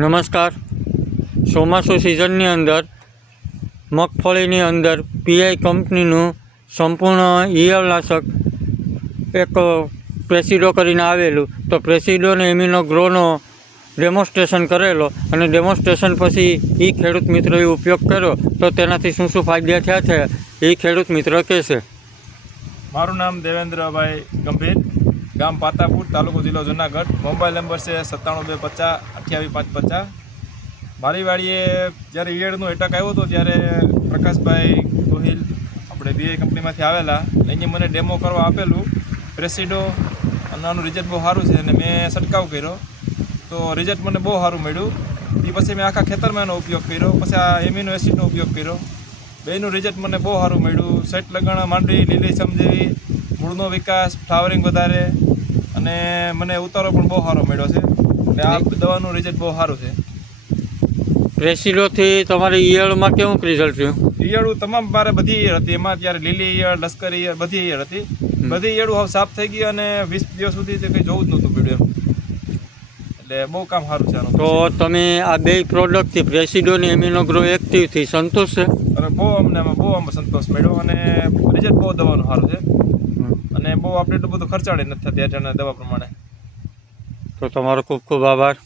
નમસ્કાર. ચોમાસું સિઝનની અંદર મગફળીની અંદર પીઆઈ કંપનીનું સંપૂર્ણ ઈયળનાશક એક પ્રેસિડો કરીને આવેલું, તો પ્રેસિડો અને એમિનો ગ્રોનો ડેમોન્સ્ટ્રેશન કરેલો અને ડેમોન્સ્ટ્રેશન પછી એ ખેડૂત મિત્રોએ ઉપયોગ કર્યો, તો તેનાથી શું શું ફાયદા થયા છે એ ખેડૂત મિત્ર કહેશે. મારું નામ દેવેન્દ્રભાઈ ગંભીર, ગામ પાતાપુર, તાલુકો જિલ્લો જુનાગઢ. મોબાઈલ નંબર છે 9725585550. મારી વાડીએ જ્યારે ઈયળનો એટેક આવ્યો હતો ત્યારે પ્રકાશભાઈ ગોહિલ આપણે બીઆઈ કંપનીમાંથી આવેલા, એને મને ડેમો કરવા આપેલું પ્રેસિડો, અને આનું રિઝલ્ટ બહુ સારું છે અને મેં છંટકાવ કર્યો તો રિઝલ્ટ મને બહુ સારું મળ્યું. એ પછી મેં આખા ખેતરમાં એનો ઉપયોગ કર્યો, પછી આ એમિનો એસિડનો ઉપયોગ કર્યો. બેનું રિઝલ્ટ મને બહુ સારું મળ્યું. સેટ લગણ માંડવી લીલી સમજેવી, મૂળનો વિકાસ, ફ્લાવરિંગ વધારે, અને મને ઉતારો પણ બહુ સારો મળ્યો છે. એટલે આ દવાનું રિઝલ્ટ બહુ સારું છે. પ્રેસિડોથી તમારી ઈયળમાં કેવું રિઝલ્ટ રહ્યું? ઈયળું તમામ મારે બધી ઈયળ હતી, એમાં ત્યારે લીલી ઈયળ, લશ્કરી ઈયળ, બધી ઈયળ હતી. બધી ઈયળું હવે સાફ થઈ ગઈ અને 20 દિવસ સુધી કંઈ જોવું જ નહોતું પડ્યું એમ. એટલે બહુ કામ સારું છે આનું. તો તમે આ બે પ્રોડક્ટથી પ્રેસિડો અને એમિનો ગ્રો એક્ટિવથી સંતોષ છે? અરે બહુ અમને સંતોષ મળ્યો અને રિઝલ્ટ બહુ દવાનું સારું છે અને બહુ આપણે એટલું બધું ખર્ચાડે નથી થતી દવા પ્રમાણે. તો તમારો ખૂબ ખૂબ આભાર.